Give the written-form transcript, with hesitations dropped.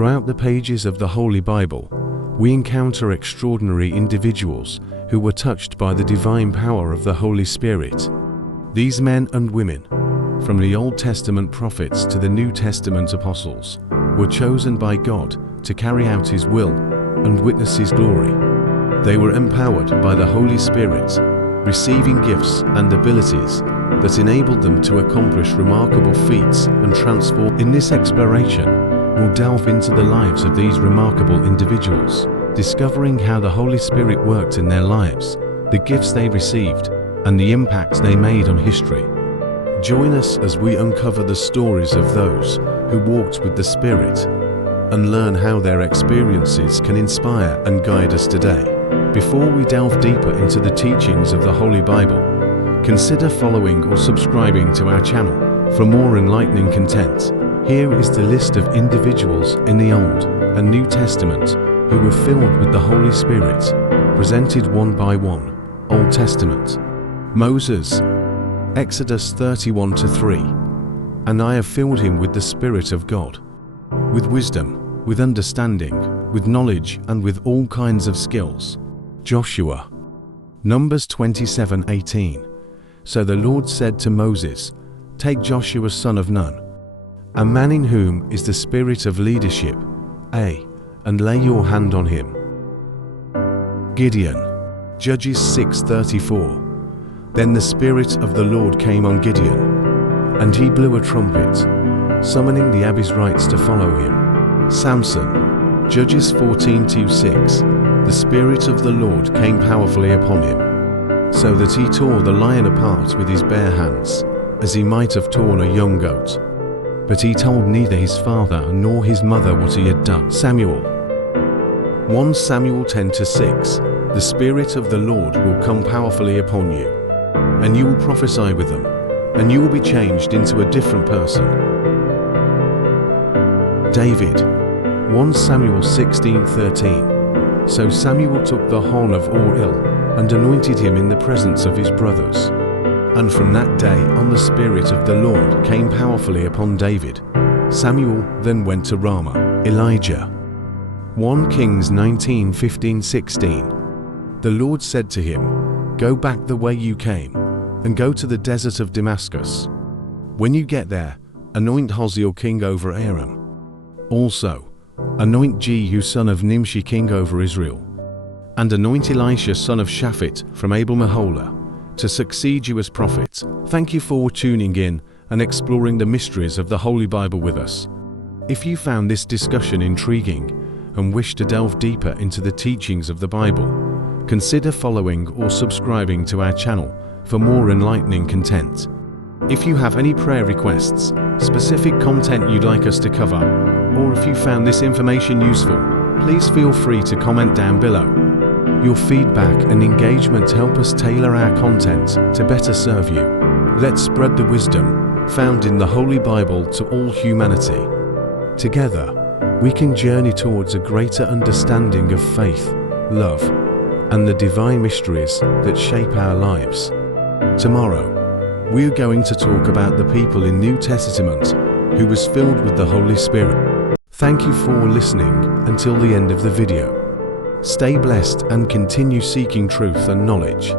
Throughout the pages of the Holy Bible, we encounter extraordinary individuals who were touched by the divine power of the Holy Spirit. These men and women, from the Old Testament prophets to the New Testament apostles, were chosen by God to carry out His will and witness His glory. They were empowered by the Holy Spirit, receiving gifts and abilities that enabled them to accomplish remarkable feats and transform. In this exploration, we'll delve into the lives of these remarkable individuals, discovering how the Holy Spirit worked in their lives, the gifts they received, and the impact they made on history. Join us as we uncover the stories of those who walked with the Spirit and learn how their experiences can inspire and guide us today. Before we delve deeper into the teachings of the Holy Bible, consider following or subscribing to our channel for more enlightening content. Here is the list of individuals in the Old and New Testament who were filled with the Holy Spirit, presented one by one. Old Testament. Moses, Exodus 31-3. And I have filled him with the Spirit of God, with wisdom, with understanding, with knowledge, and with all kinds of skills. Joshua, Numbers 27:18. So the Lord said to Moses, Take Joshua son of Nun, a man in whom is the spirit of leadership, and lay your hand on him. Gideon, Judges 6:34. Then the Spirit of the Lord came on Gideon, and he blew a trumpet, summoning the Abiezrites to follow him. Samson, Judges 14:6. The Spirit of the Lord came powerfully upon him, so that he tore the lion apart with his bare hands, as he might have torn a young goat. But he told neither his father nor his mother what he had done. Samuel, 1 Samuel 10:6. The Spirit of the Lord will come powerfully upon you, and you will prophesy with them, and you will be changed into a different person. David, 1 Samuel 16:13. So Samuel took the horn of oil and anointed him in the presence of his brothers. And from that day on the Spirit of the Lord came powerfully upon David. Samuel then went to Ramah. Elijah, 1 Kings 19:15-16. The Lord said to him, Go back the way you came, and go to the desert of Damascus. When you get there, anoint Hazael king over Aram. Also, anoint Jehu son of Nimshi king over Israel, and anoint Elisha son of Shaphat from Abel-Meholah to succeed you as prophet. Thank you for tuning in and exploring the mysteries of the Holy Bible with us. If you found this discussion intriguing and wish to delve deeper into the teachings of the Bible, consider following or subscribing to our channel for more enlightening content. If you have any prayer requests, specific content you'd like us to cover, or if you found this information useful, please feel free to comment down below. Your feedback and engagement help us tailor our content to better serve you. Let's spread the wisdom found in the Holy Bible to all humanity. Together, we can journey towards a greater understanding of faith, love, and the divine mysteries that shape our lives. Tomorrow, we're going to talk about the people in New Testament who was filled with the Holy Spirit. Thank you for listening until the end of the video. Stay blessed and continue seeking truth and knowledge.